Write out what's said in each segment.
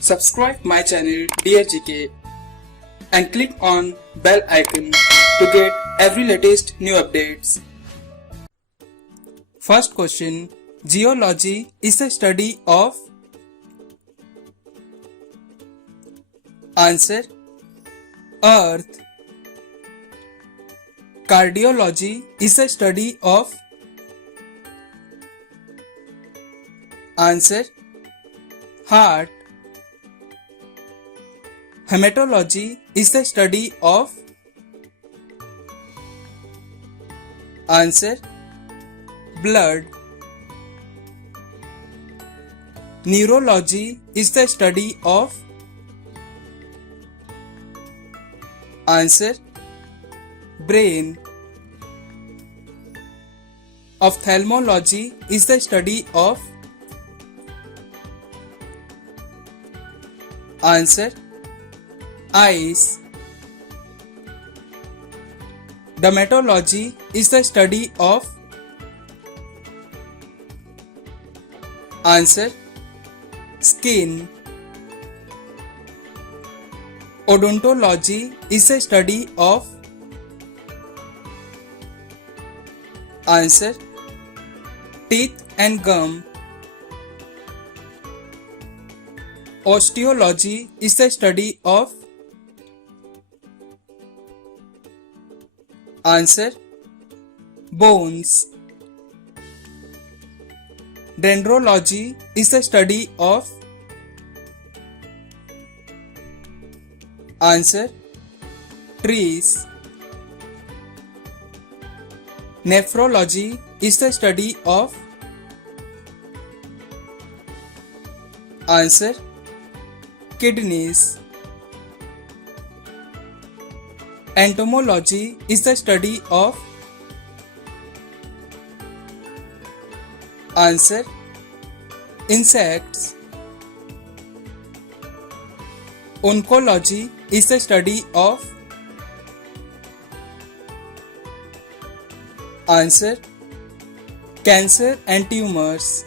Subscribe my channel Dear GK and click on bell icon to get every latest new updates. First question. Geology is the study of. Answer. Earth. Cardiology is the study of. Answer. Heart. Hematology is the study of. Answer. Blood. Neurology is the study of. Answer. Brain. Ophthalmology is the study of. Answer. Eyes. Dermatology is the study of. Answer. Skin. Odontology is the study of. Answer. Teeth and gum. Osteology is the study of. Answer. Bones. Dendrology is the study of. Answer. Trees. Nephrology is the study of. Answer. Kidneys. Entomology is the study of. Answer. Insects. Oncology is the study of. Answer. Cancer and tumors.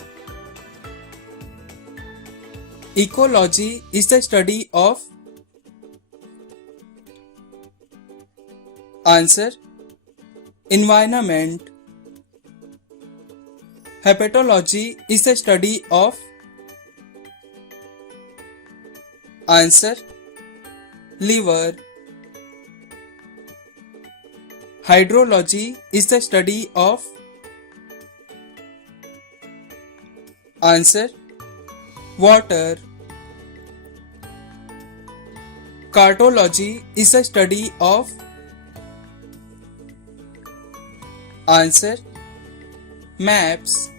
Ecology is the study of. Answer. Environment. Hepatology is the study of. Answer. Liver. Hydrology is the study of. Answer. Water. Cartology is the study of. Answer. Maps.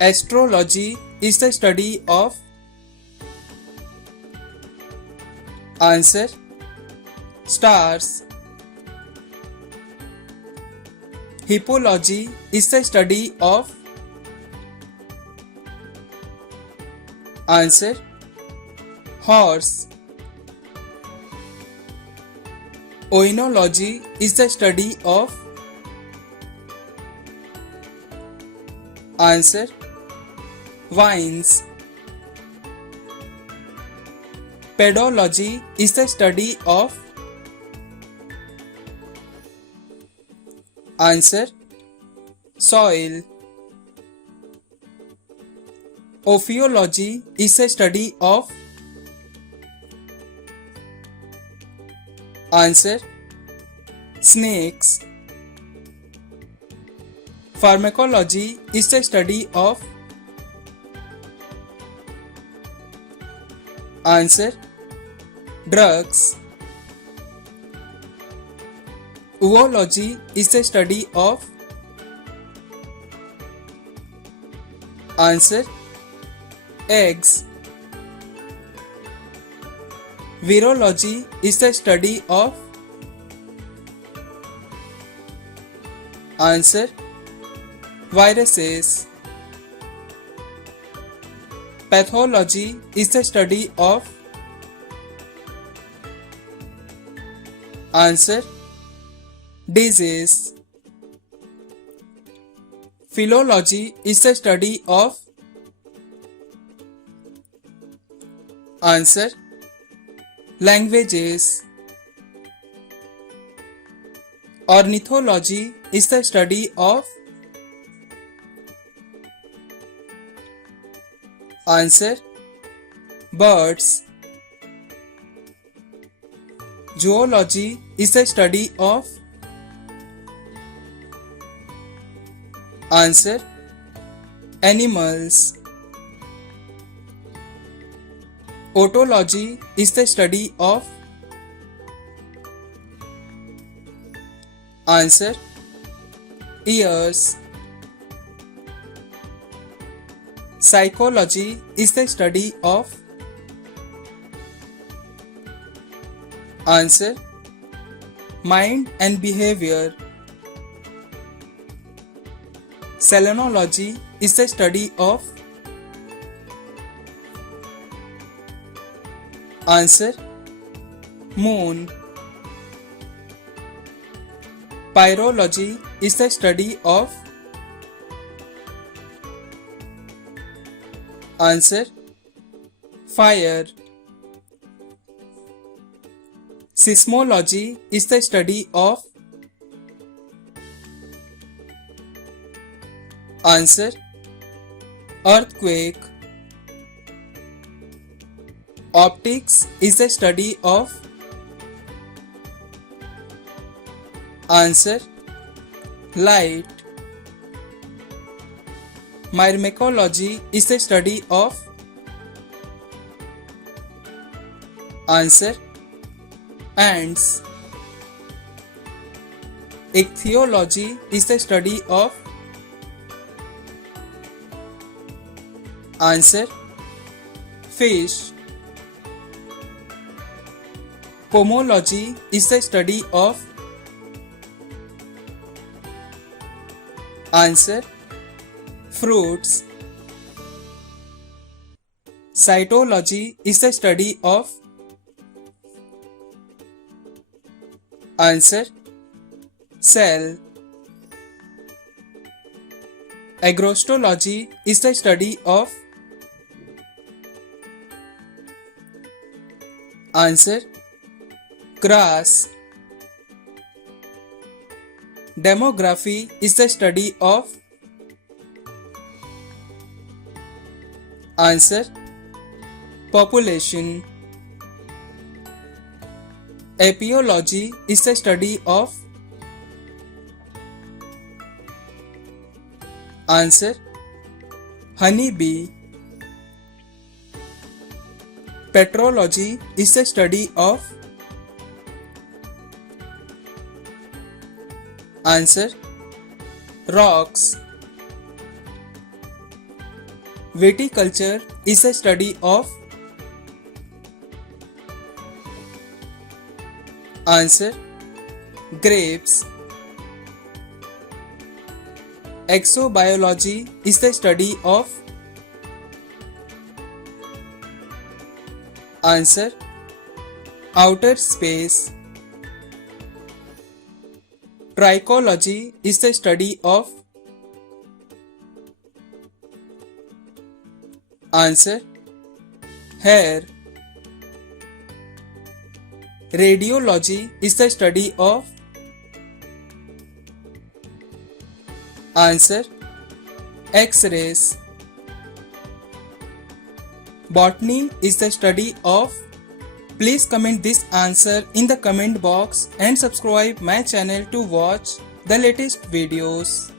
Astrology is the study of. Answer. Stars. Hippology is the study of. Answer. Horse. Oenology is the study of. Answer. Vines. Pedology is the study of. Answer. Soil. Ophiology is the study of. Answer. Snakes. Pharmacology is the study of. Answer. Drugs. Oology is the study of. Answer. Eggs. Virology is the study of. Answer. Viruses. Pathology is the study of. Answer. Disease. Philology is the study of. Answer: languages. Ornithology is the study of. Answer: birds. Zoology is the study of. Answer: animals. Otology is the study of. Answer: ears. Psychology is the study of. Answer: mind and behavior. Selenology is the study of. Answer: moon. Pyrology is the study of. Answer: fire. Seismology is the study of. Answer: earthquake. Optics is the study of. Answer: light. Myrmecology is the study of. Answer: ants. Ichthyology is the study of. Answer: fish. Pomology is the study of. Answer: fruits. Cytology is the study of. Answer: cell. Agrostology is the study of. Answer: grass. Demography is the study of. Answer: population. Apiology is the study of. Answer: honeybee. Petrology is the study of. Answer: rocks. Viticulture is the study of. Answer: grapes. Exobiology is the study of. Answer: outer space. Trichology is the study of. Answer: hair. Radiology is the study of. Answer: X-rays. Botany is the study of. Please comment this answer in the comment box and subscribe my channel to watch the latest videos.